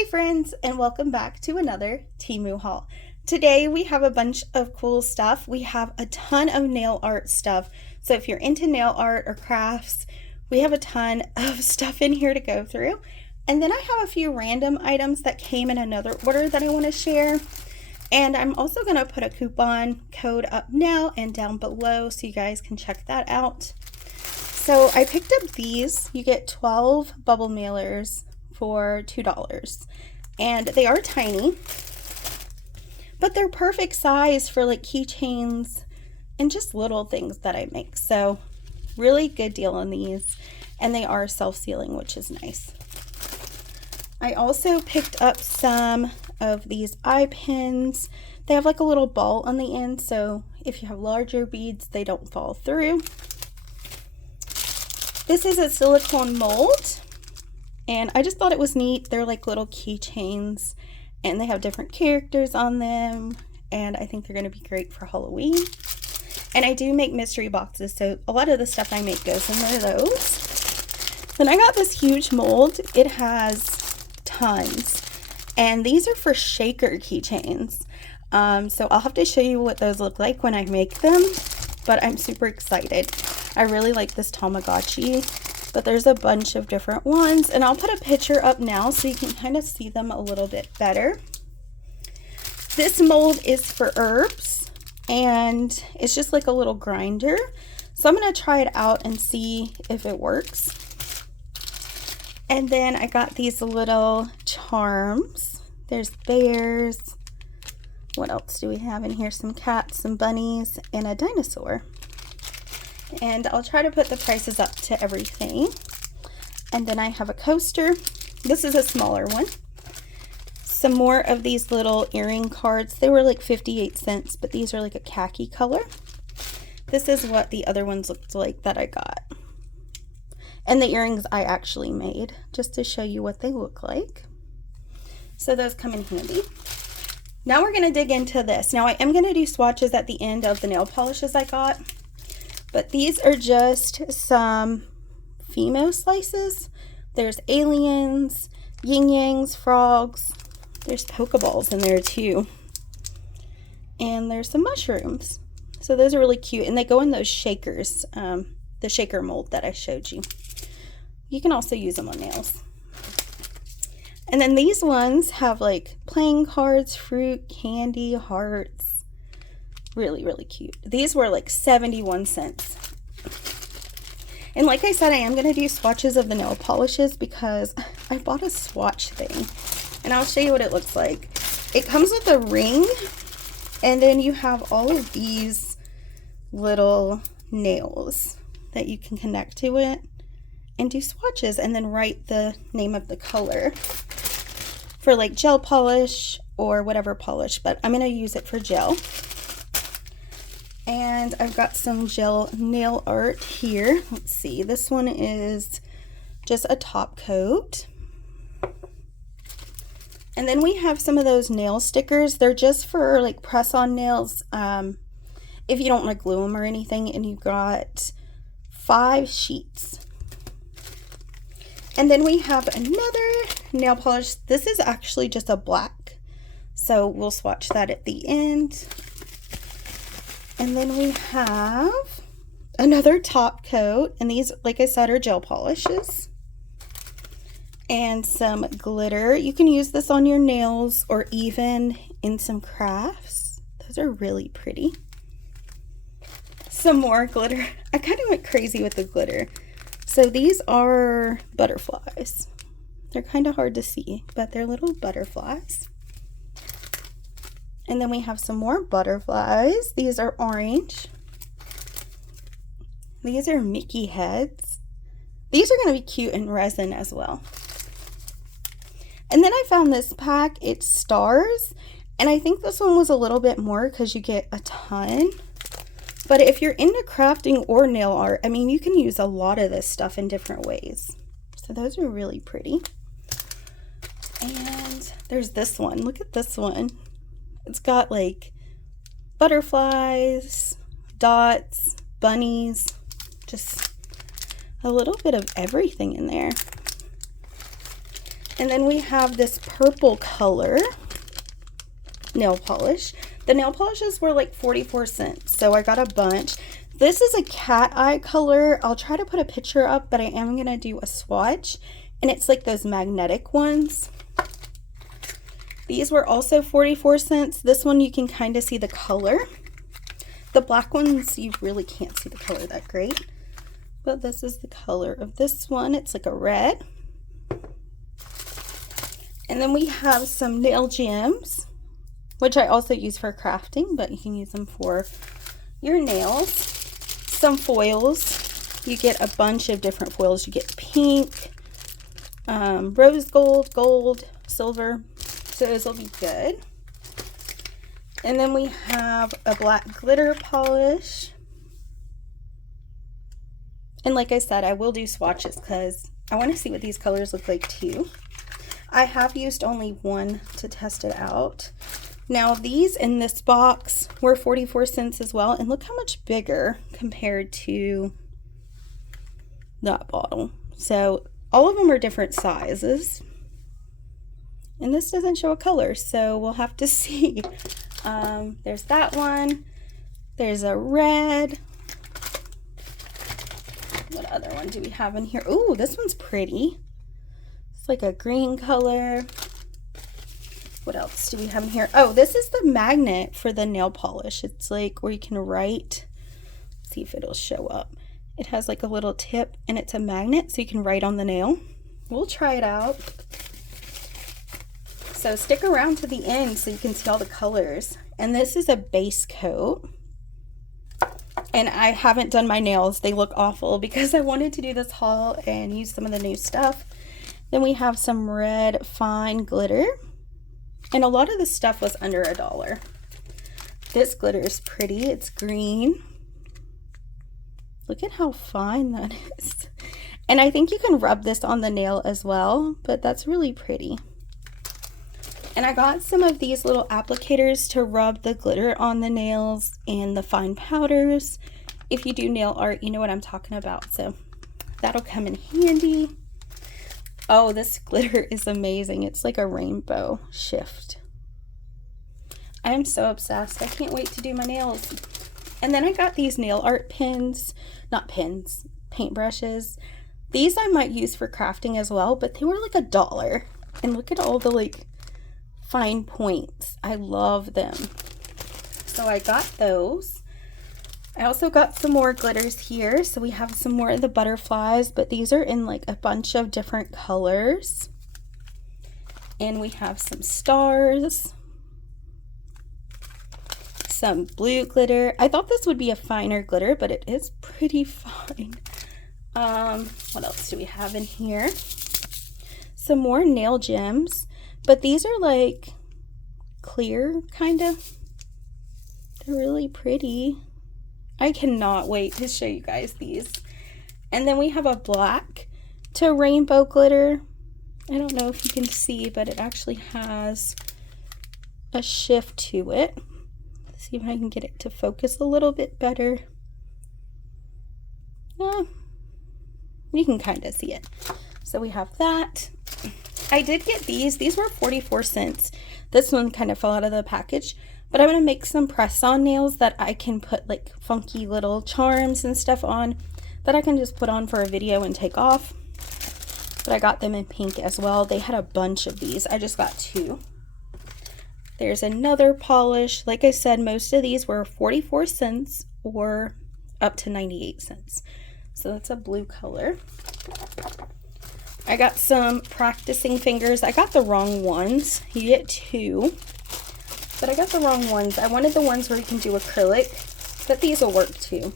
Hey friends, and welcome back to another TEMU haul. Today we have a bunch of cool stuff. We have a ton of nail art stuff. So if you're into nail art or crafts, we have a ton of stuff in here to go through. And then I have a few random items that came in another order that I want to share. And I'm also going to put a coupon code up now and down below so you guys can check that out. So I picked up these. You get 12 bubble mailers for $2, and they are tiny, but they're perfect size for like keychains and just little things that I make. So really good deal on these, and they are self-sealing, which is nice. I also picked up some of these eye pins. They have like a little ball on the end, so if you have larger beads, they don't fall through. This is a silicone mold, and I just thought it was neat. They're like little keychains, and they have different characters on them, and I think they're going to be great for Halloween. And I do make mystery boxes, so a lot of the stuff I make goes into those. Then I got this huge mold. It has tons, and these are for shaker keychains. So I'll have to show you what those look like when I make them, but I'm super excited. I really like this Tamagotchi, but there's a bunch of different ones, and I'll put a picture up now so you can kind of see them a little bit better. This mold is for herbs, and it's just like a little grinder. So I'm going to try it out and see if it works. And then I got these little charms. There's bears. What else do we have in here? Some cats, some bunnies, and a dinosaur. And I'll try to put the prices up to everything. And then I have a coaster. This is a smaller one. Some more of these little earring cards. They were like 58 cents, but these are like a khaki color. This is what the other ones looked like that I got. And the earrings I actually made, just to show you what they look like. So those come in handy. Now we're going to dig into this. Now I am going to do swatches at the end of the nail polishes I got. But these are just some Fimo slices. There's aliens, yin-yangs, frogs. There's Pokeballs in there too. And there's some mushrooms. So those are really cute. And they go in those shakers, the shaker mold that I showed you. You can also use them on nails. And then these ones have like playing cards, fruit, candy, hearts. Really, really cute. These were like 71 cents. And like I said, I am going to do swatches of the nail polishes because I bought a swatch thing. And I'll show you what it looks like. It comes with a ring, and then you have all of these little nails that you can connect to it and do swatches, and then write the name of the color for like gel polish or whatever polish, but I'm going to use it for gel. And I've got some gel nail art here. Let's see, this one is just a top coat. And then we have some of those nail stickers. They're just for like press-on nails, if you don't want to glue them or anything. And you've got 5 sheets. And then we have another nail polish. This is actually just a black, so we'll swatch that at the end. And then we have another top coat, and these, like I said, are gel polishes. And some glitter. You can use this on your nails or even in some crafts. Those are really pretty. Some more glitter. I kind of went crazy with the glitter. So these are butterflies. They're kind of hard to see, but they're little butterflies. And then we have some more butterflies. These are orange. These are Mickey heads. These are going to be cute in resin as well. And then I found this pack. It's stars. And I think this one was a little bit more because you get a ton. But if you're into crafting or nail art, I mean, you can use a lot of this stuff in different ways. So those are really pretty. And there's this one. Look at this one. It's got like butterflies, dots, bunnies, just a little bit of everything in there. And then we have this purple color nail polish. The nail polishes were like 44 cents, so I got a bunch. This is a cat eye color. I'll try to put a picture up, but I am going to do a swatch, and it's like those magnetic ones. These were also 44 cents. This one you can kind of see the color. The black ones you really can't see the color that great, but this is the color of this one. It's like a red. And then we have some nail gems, which I also use for crafting, but you can use them for your nails. Some foils. You get a bunch of different foils. You get pink, rose gold, gold, silver. So those will be good. And then we have a black glitter polish. And like I said, I will do swatches because I want to see what these colors look like too. I have used only one to test it out. Now these in this box were 44 cents as well, and look how much bigger compared to that bottle. So all of them are different sizes, and this doesn't show a color, so we'll have to see. There's that one. There's a red. What other one do we have in here? Ooh, this one's pretty. It's like a green color. What else do we have in here? Oh, this is the magnet for the nail polish. It's like where you can write. Let's see if it'll show up. It has like a little tip, and it's a magnet so you can write on the nail. We'll try it out. So stick around to the end so you can see all the colors. And this is a base coat. And I haven't done my nails. They look awful because I wanted to do this haul and use some of the new stuff. Then we have some red fine glitter. And a lot of this stuff was under $1. This glitter is pretty. It's green. Look at how fine that is. And I think you can rub this on the nail as well, but that's really pretty. And I got some of these little applicators to rub the glitter on the nails and the fine powders. If you do nail art, you know what I'm talking about, so that'll come in handy. Oh, this glitter is amazing. It's like a rainbow shift. I am so obsessed. I can't wait to do my nails. And then I got these nail art pins, not pins, paint brushes. These I might use for crafting as well, but they were like $1. And look at all the like fine points. I love them. So I got those. I also got some more glitters here. So we have some more of the butterflies, but these are in like a bunch of different colors. And we have some stars, some blue glitter. I thought this would be a finer glitter, but it is pretty fine. What else do we have in here? Some more nail gems, but these are like clear kind of. They're really pretty. I cannot wait to show you guys these. And then we have a black to rainbow glitter. I don't know if you can see, but it actually has a shift to it. Let's see if I can get it to focus a little bit better. Yeah, you can kind of see it. So we have that. I did get these. These were 44 cents. This one kind of fell out of the package. But I'm going to make some press-on nails that I can put like funky little charms and stuff on that I can just put on for a video and take off. But I got them in pink as well. They had a bunch of these. I just got 2. There's another polish. Like I said, most of these were 44 cents or up to 98 cents. So that's a blue color. I got some practicing fingers. I got the wrong ones. You get 2. But I got the wrong ones. I wanted the ones where you can do acrylic, but these will work too.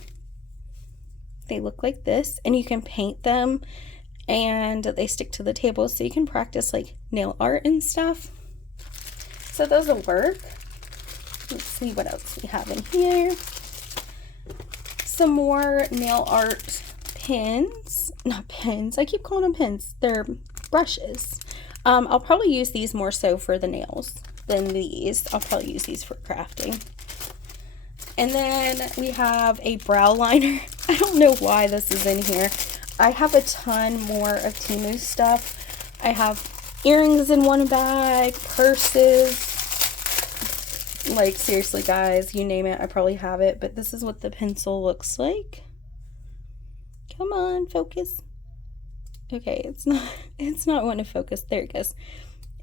They look like this, and you can paint them, and they stick to the table, so you can practice like nail art and stuff. So those will work. Let's see what else we have in here. Some more nail art pins. Not pins. I keep calling them pins. They're brushes. I'll probably use these more so for the nails than these. I'll probably use these for crafting. And then we have a brow liner. I don't know why this is in here. I have a ton more of TEMU stuff. I have earrings in one bag, purses. Like, seriously, guys, you name it, I probably have it. But this is what the pencil looks like. Come on, focus. Okay, it's not wanting to focus. There it goes.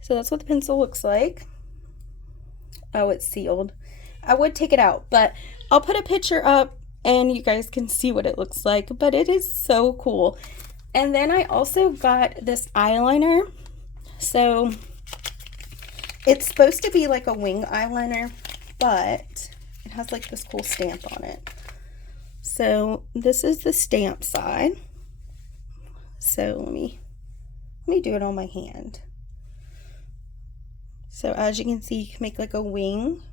So that's what the pencil looks like. Oh, it's sealed. I would take it out, but I'll put a picture up and you guys can see what it looks like. But it is so cool. And then I also got this eyeliner. So it's supposed to be like a wing eyeliner, but it has like this cool stamp on it. So this is the stamp side. So let me do it on my hand. So as you can see, you can make like a wing.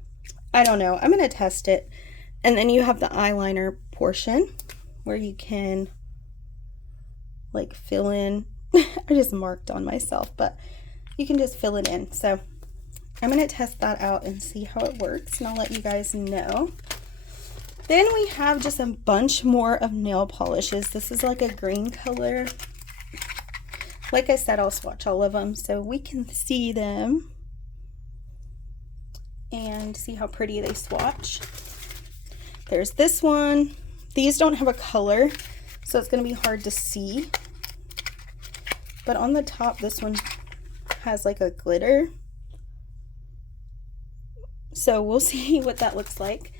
I don't know, I'm gonna test it. And then you have the eyeliner portion where you can like fill in. I just marked on myself, but you can just fill it in. So I'm gonna test that out and see how it works, and I'll let you guys know. Then we have just a bunch more of nail polishes. This is like a green color. Like I said, I'll swatch all of them so we can see them and see how pretty they swatch. There's this one. These don't have a color, so it's going to be hard to see. But on the top, this one has like a glitter. So we'll see what that looks like.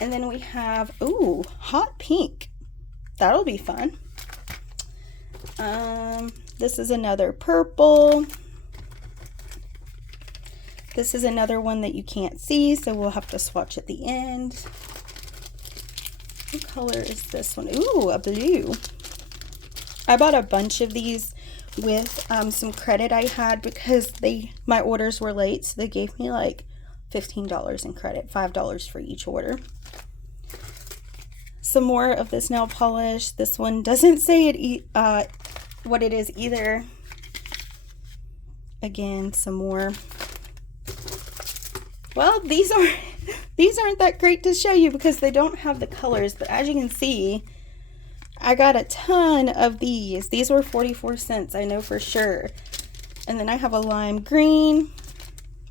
And then we have, ooh, hot pink. That'll be fun. This is another purple. This is another one that you can't see, so we'll have to swatch at the end. What color is this one? Ooh, a blue. I bought a bunch of these with some credit I had because my orders were late, so they gave me like $15 in credit, $5 for each order. Some more of this nail polish. This one doesn't say it what it is either. Again, some more. Well, these aren't that great to show you because they don't have the colors, but as you can see, I got a ton of these. These were 44 cents, I know for sure. And then I have a lime green.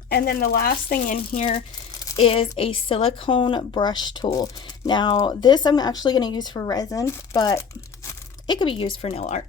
And then the last thing in here is a silicone brush tool. Now, this I'm actually going to use for resin, but it could be used for nail art.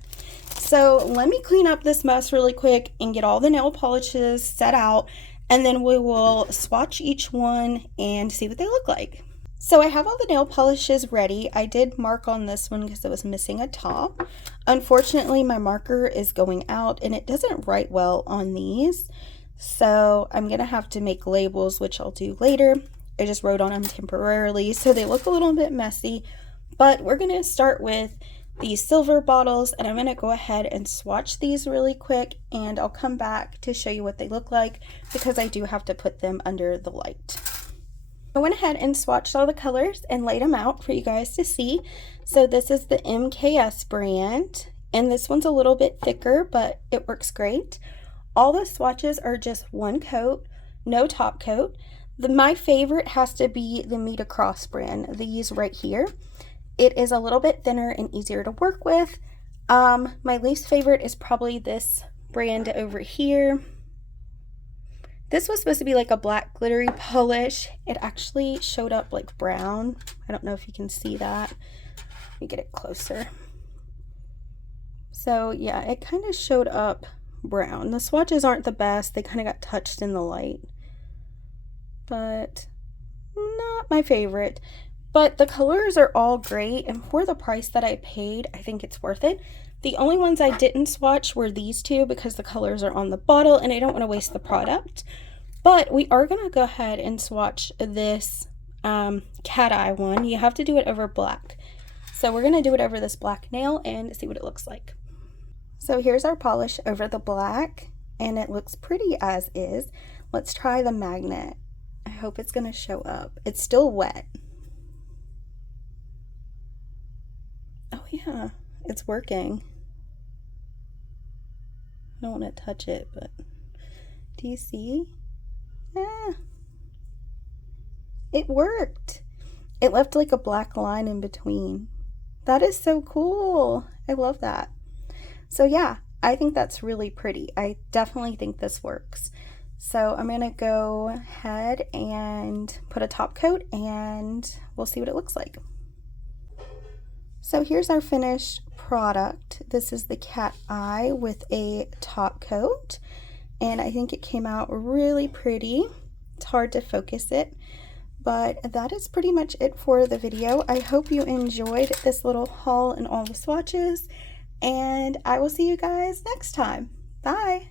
So let me clean up this mess really quick and get all the nail polishes set out, and then we will swatch each one and see what they look like. So I have all the nail polishes ready. I did mark on this one because it was missing a top. Unfortunately, my marker is going out and it doesn't write well on these. So I'm going to have to make labels, which I'll do later. I just wrote on them temporarily, so they look a little bit messy. But we're going to start with these silver bottles, and I'm going to go ahead and swatch these really quick, and I'll come back to show you what they look like because I do have to put them under the light. I went ahead and swatched all the colors and laid them out for you guys to see. So this is the MKS brand, and this one's a little bit thicker, but it works great. All the swatches are just one coat, no top coat. My favorite has to be the Meet Across brand, these right here. It is a little bit thinner and easier to work with. My least favorite is probably this brand over here. This was supposed to be like a black glittery polish. It actually showed up like brown. I don't know if you can see that. Let me get it closer. So yeah, it kind of showed up brown. The swatches aren't the best. They kind of got touched in the light, but not my favorite. But the colors are all great, and for the price that I paid, I think it's worth it. The only ones I didn't swatch were these two because the colors are on the bottle and I don't want to waste the product. But we are going to go ahead and swatch this cat eye one. You have to do it over black. So we're going to do it over this black nail and see what it looks like. So here's our polish over the black, and it looks pretty as is. Let's try the magnet. I hope it's going to show up. It's still wet. Oh yeah, it's working. I don't want to touch it, but do you see? It worked. It left like a black line in between. That is so cool. I love that. So yeah, I think that's really pretty. I definitely think this works. So I'm gonna go ahead and put a top coat and we'll see what it looks like. So here's our finished product. This is the cat eye with a top coat, and I think it came out really pretty. It's hard to focus it, but that is pretty much it for the video. I hope you enjoyed this little haul and all the swatches, and I will see you guys next time. Bye!